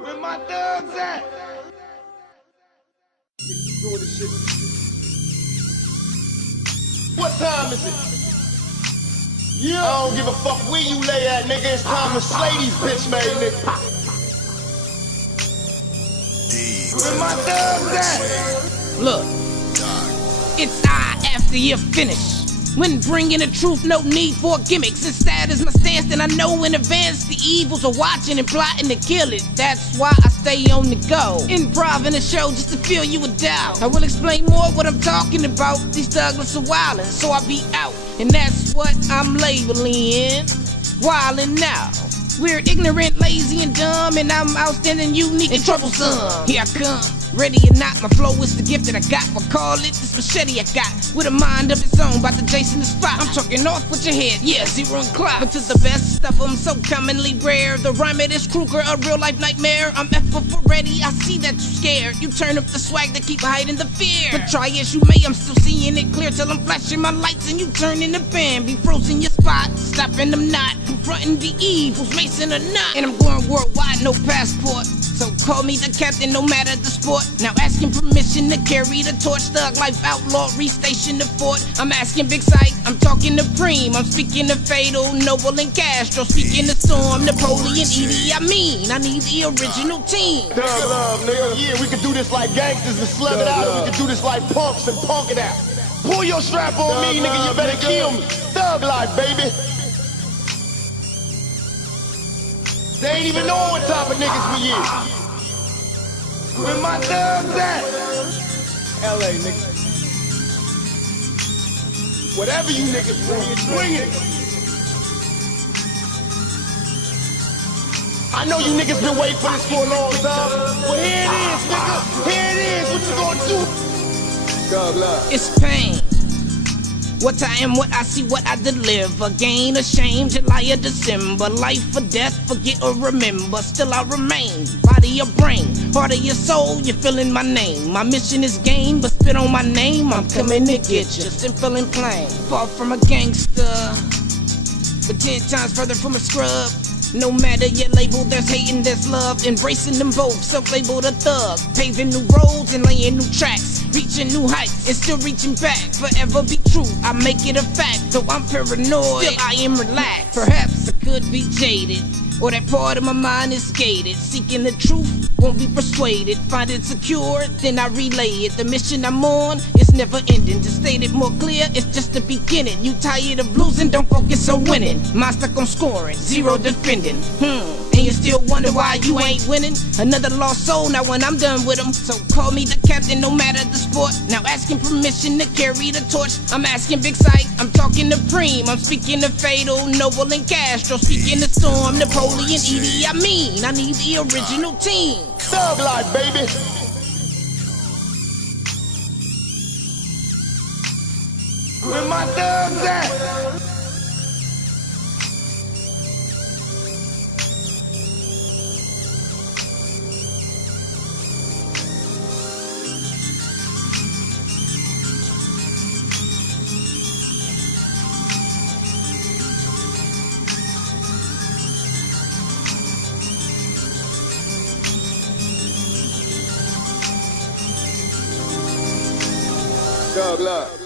Where my thugs at? Doing this shit. What time is it? Yeah. I don't give a fuck where you lay at, nigga. It's time to slay these bitch made niggas. Where my thugs at? Look, it's I after you're finished. When bringing the truth, no need for gimmicks. Instead is my stance, then I know in advance the evils are watching and plotting to kill it. That's why I stay on the go, improv in the show just to fill you with doubt. I will explain more what I'm talking about. These Douglas are wildin', so I be out, and that's what I'm labeling wildin' now. Weird, ignorant, lazy, and dumb, and I'm outstanding, unique, and troublesome. Here I come, ready or not, my flow is the gift that I got. But call it this machete I got, with a mind of its own, about to Jason the spot. I'm talking off with your head, yeah, zero and clock. But to the best of them, so commonly rare. The rhyme of this Kruger, a real life nightmare. I'm F for ready, I see that you scared. You turn up the swag to keep hiding the fear. But try as you may, I'm still seeing it clear till I'm flashing my lights and you turn in the band. Be frozen your spot, stopping them not, confronting the evils, Mason or not. And I'm going worldwide, no passport, so call me the captain no matter the sport. Now asking permission to carry the torch, thug life outlaw, restation the fort. I'm asking big sight, I'm talking to Preem, I'm speaking to Fatal, Noble and Castro, speaking to Storm, Napoleon, Edie, I mean, I need the original team. Thug love, nigga. Yeah, we can do this like gangsters and slug it out, or we can do this like punks and punk it out. Pull your strap on me, nigga, you better kill me. Thug life, baby. They ain't even know what type of niggas we is. Where my thugs at? LA, nigga. Whatever you niggas bring it. I know you niggas been waiting for this for a long time. Well, here it is, nigga. Here it is. What you gonna do? Thug love. It's pain. What I am, what I see, what I deliver. Gain or shame, July or December. Life or death, forget or remember. Still I remain, body or brain, heart of your soul, you're feeling my name. My mission is gain, but spit on my name, I'm coming to get you, simple and plain. Far from a gangster, but 10 times further from a scrub. No matter your label, there's hate and there's love. Embracing them both, self-labeled a thug. Paving new roads and laying new tracks. Reaching new heights and still reaching back. Forever be true, I make it a fact. Though I'm paranoid, still I am relaxed. Perhaps I could be jaded, or that part of my mind is gated. Seeking the truth, won't be persuaded. Find it secure, then I relay it. The mission I'm on is never ending. To state it more clear, it's just the beginning. You tired of losing, don't focus on winning. Mine stuck on scoring, zero defending. And you still wonder why you ain't winning? Another lost soul now when I'm done with them. So call me the captain no matter the sport. Now asking permission to carry the torch. I'm asking big sight, I'm talking to Preem, I'm speaking to Fatal, Noble and Castro, speaking to Storm, Napoleon, Edie, I mean, I need the original team. Thug life, baby. Where my thugs at? Thug love.